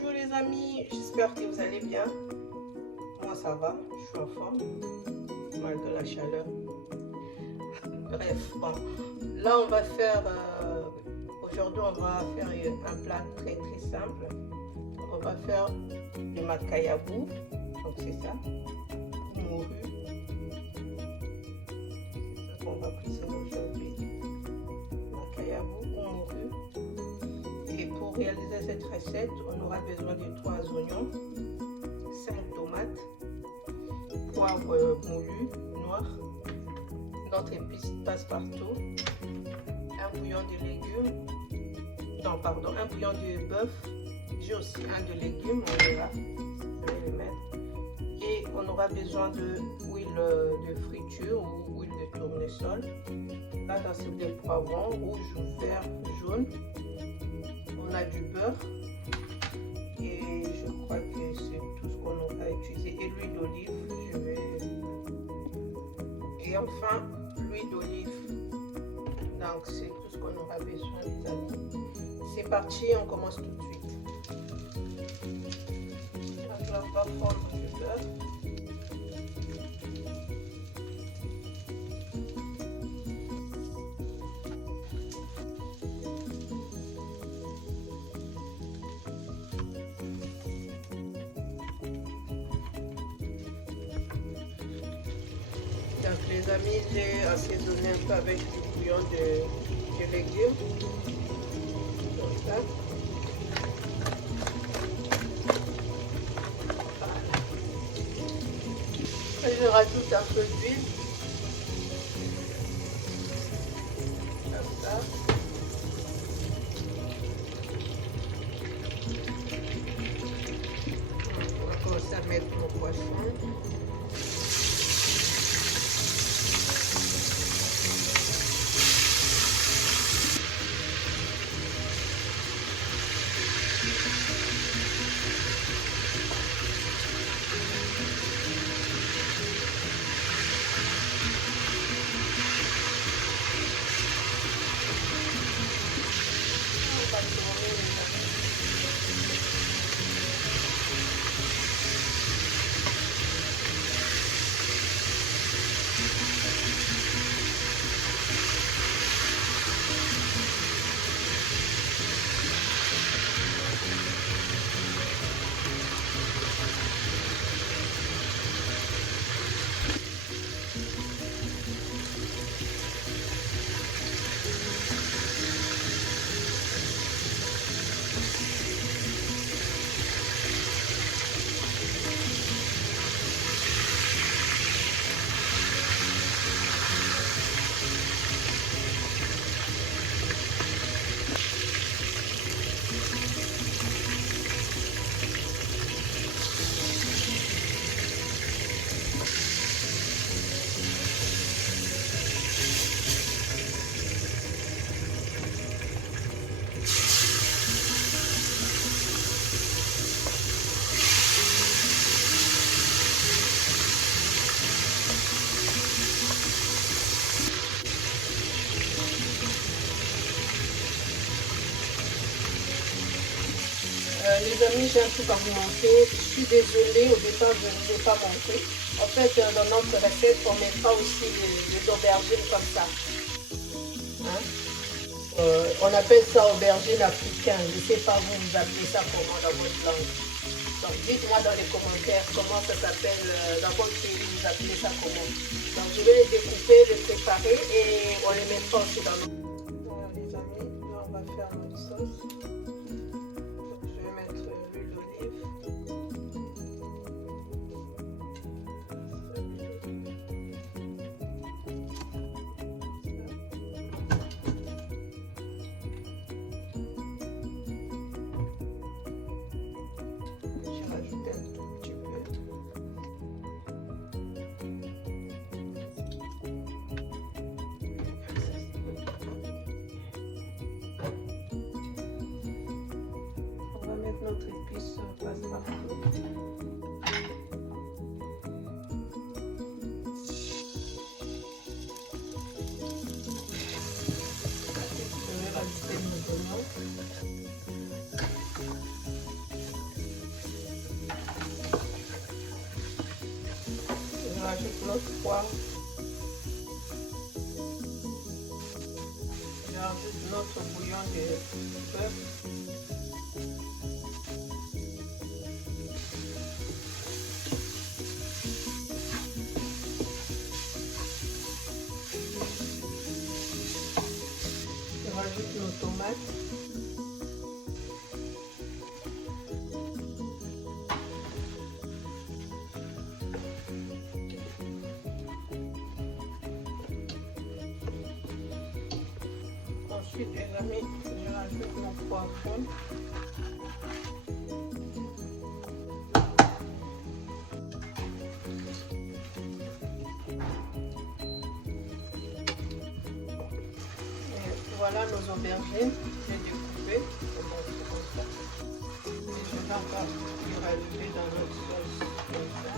Bonjour les amis, j'espère que vous allez bien. Moi ça va, je suis en forme malgré la chaleur. Bref, bon, là on va faire, aujourd'hui on va faire un plat très simple. On va faire du makayabou, donc c'est ça, morue. C'est ce qu'on va cuisiner aujourd'hui, makayabou morue. Et pour réaliser cette recette, on aura besoin de 3 oignons, 5 tomates, poivre moulu noir, notre épice passe-partout, un bouillon de légumes, non pardon, un bouillon de bœuf, j'ai aussi un de légumes, on verra, je vais le mettre. Et on aura besoin de huile de friture ou huile de tournesol. Là dans c'est des poivrons rouge, vert, jaune. On a du beurre et je crois que c'est tout ce qu'on aura utilisé, et l'huile d'olive, et enfin l'huile d'olive. Donc c'est tout ce qu'on aura besoin les amis. C'est parti, on commence tout de suite. Donc là on va prendre du beurre. Donc les amis, j'ai assaisonné un peu avec du bouillon de légumes. Comme ça. Voilà. Et je rajoute un peu d'huile. Comme ça. On va commencer à mettre nos poissons. Les amis, j'ai un truc à vous montrer. Je suis désolée, au départ je ne vous ai pas montré. En fait, dans notre recette, on mettra aussi les aubergines comme ça. Hein? On appelle ça aubergine africaine. Je ne sais pas vous appelez ça comment dans votre langue. Donc dites-moi dans les commentaires comment ça s'appelle dans votre pays, vous appelez ça comment. Donc je vais les découper, les préparer et on les mettra aussi dans notre... Voilà les amis, là on va faire notre sauce. Notre épice passe-partout. Je vais rajouter nos oignons. notre poivre. J'ajoute notre bouillon de bœuf. Je rajoute nos tomates. Ensuite, les amis, je rajoute mon poivron. Et voilà nos aubergines, j'ai découpé. Bon, c'est comme ça. Et je vais encore les rajouter dans notre sauce comme ça.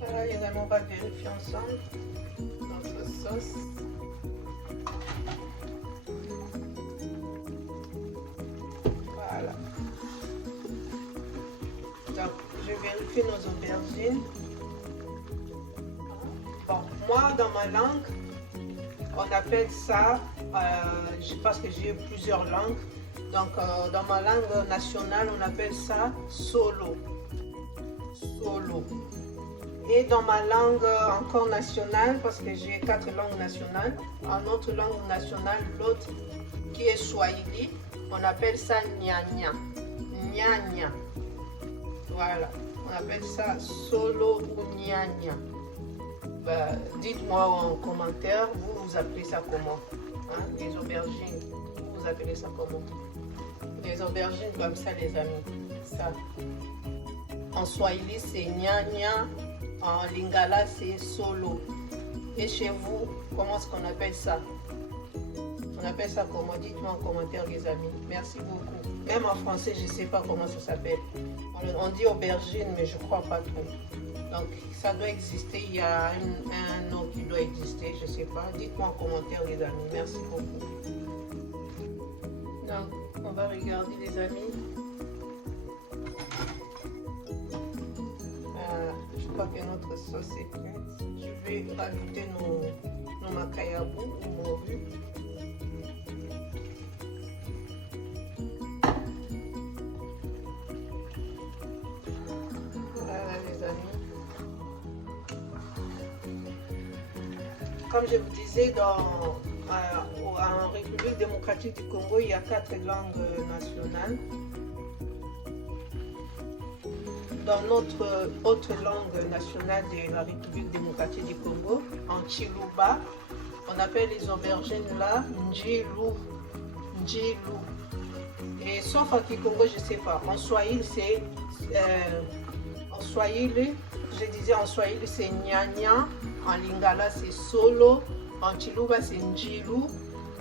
Voilà les amis, on va vérifier ensemble notre sauce. Voilà. Donc, je vérifie nos aubergines. Bon, moi, dans ma langue, on appelle ça, parce que j'ai plusieurs langues, donc dans ma langue nationale, on appelle ça solo. Solo. Et dans ma langue encore nationale, parce que j'ai 4 langues nationales, en autre langue nationale, l'autre qui est Swahili, on appelle ça Nyanya. Nyanya. Voilà, on appelle ça solo ou Nyanya. Ben, dites-moi en commentaire, vous appelez ça comment, hein? Les aubergines, vous appelez ça comment? Les aubergines comme ça les amis, ça. En Swahili c'est Nyanya. En Lingala, c'est solo. Et chez vous, comment est-ce qu'on appelle ça? On appelle ça comment? Dites-moi en commentaire, les amis. Merci beaucoup. Même en français, je ne sais pas comment ça s'appelle. On dit aubergine, mais je ne crois pas trop. Donc, ça doit exister. Il y a un nom qui doit exister, je ne sais pas. Dites-moi en commentaire, les amis. Merci beaucoup. Donc, on va regarder, les amis. Je crois que notre sauce est prête. Je vais rajouter nos makayabou ou morue. Voilà les amis. Comme je vous disais, en République démocratique du Congo, il y a 4 langues nationales. Dans notre autre langue nationale de la République démocratique du Congo, en Chiluba, on appelle les aubergines là Njilou. Njilou. Et sauf en Kikongo, je ne sais pas. En Swahili, c'est en Swahili, je disais en Swahili, c'est Nyanya. En Lingala, c'est Solo. En Chiluba, c'est Njilou.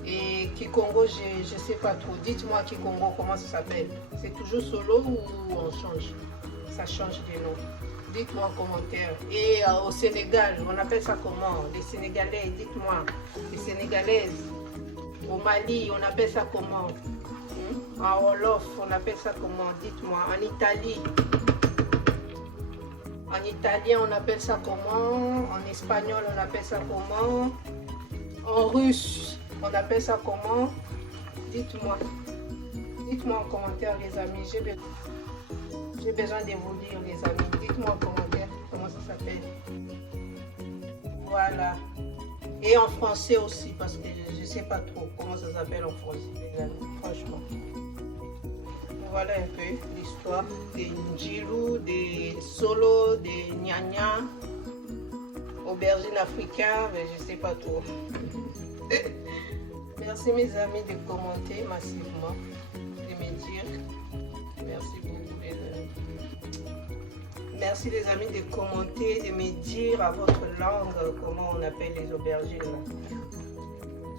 Et Kikongo, je ne sais pas trop. Dites-moi Kikongo, comment ça s'appelle? C'est toujours Solo ou on change? Ça change de nom. Dites-moi en commentaire. Et au Sénégal, on appelle ça comment? Les Sénégalais, dites-moi. Les Sénégalaises. Au Mali, on appelle ça comment? En Wolof, on appelle ça comment? Dites-moi. En Italie. En italien, on appelle ça comment? En espagnol, on appelle ça comment? En russe, on appelle ça comment? Dites-moi. Dites-moi en commentaire, les amis. J'ai besoin de vous lire, les amis. Dites-moi en commentaire comment ça s'appelle. Voilà. Et en français aussi, parce que je ne sais pas trop comment ça s'appelle en français, les amis, franchement. Voilà un peu l'histoire des Njilou, des Solo, des Nyanya, aubergines africaines, mais je ne sais pas trop. Merci mes amis de commenter massivement, de me dire. Merci beaucoup les amis. Merci les amis de commenter, de me dire à votre langue comment on appelle les aubergines.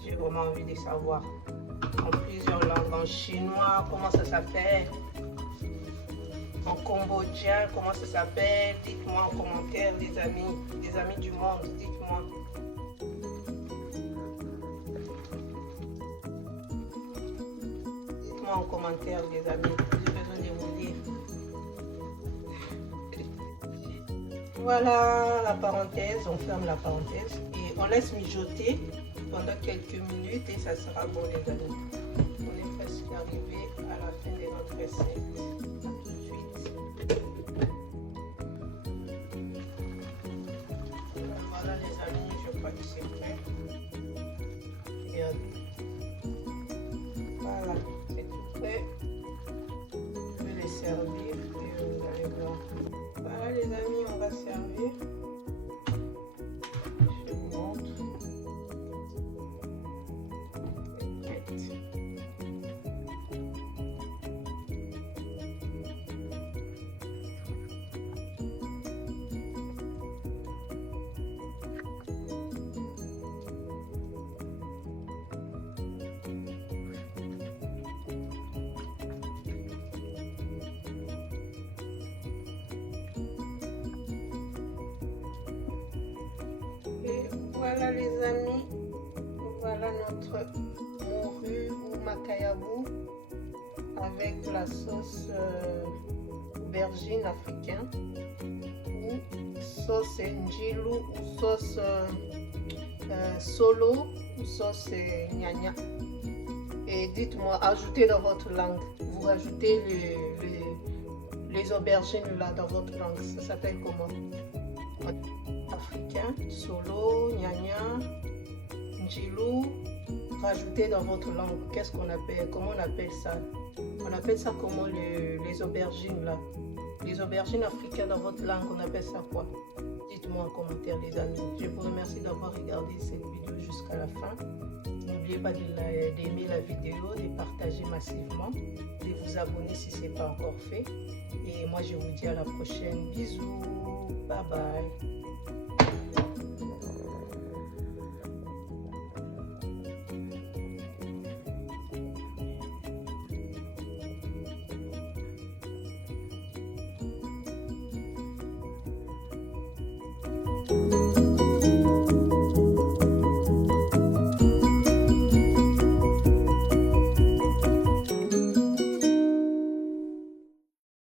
J'ai vraiment envie de savoir en plusieurs langues, en chinois, comment ça s'appelle, en cambodgien, comment ça s'appelle. Dites-moi en commentaire, les amis du monde, dites-moi. Dites-moi en commentaire, les amis, j'ai besoin de vous dire. Voilà la parenthèse, on ferme la parenthèse et on laisse mijoter pendant quelques minutes et ça sera bon, les amis. On est presque arrivé à la fin de notre recette. À tout de suite. Voilà les amis, je crois que c'est prêt. Regardez. Voilà, c'est tout prêt. Je vais les servir et vous allez voir. Voilà les amis, on va servir. Je vous montre. Voilà les amis, voilà notre morue ou makayabou avec la sauce aubergine africaine ou sauce njilou ou sauce solo ou sauce gnagna. Et dites-moi, ajoutez dans votre langue, vous rajoutez les aubergines là dans votre langue, ça s'appelle comment? Africain, solo, gnagna, njilou, rajoutez dans votre langue. Qu'est-ce qu'on appelle? Comment on appelle ça? On appelle ça comment les aubergines là? Les aubergines africaines dans votre langue, on appelle ça quoi? Dites-moi en commentaire les amis. Je vous remercie d'avoir regardé cette vidéo jusqu'à la fin. N'oubliez pas d'aimer la vidéo, de partager massivement, de vous abonner si ce n'est pas encore fait. Et moi je vous dis à la prochaine. Bisous, bye bye.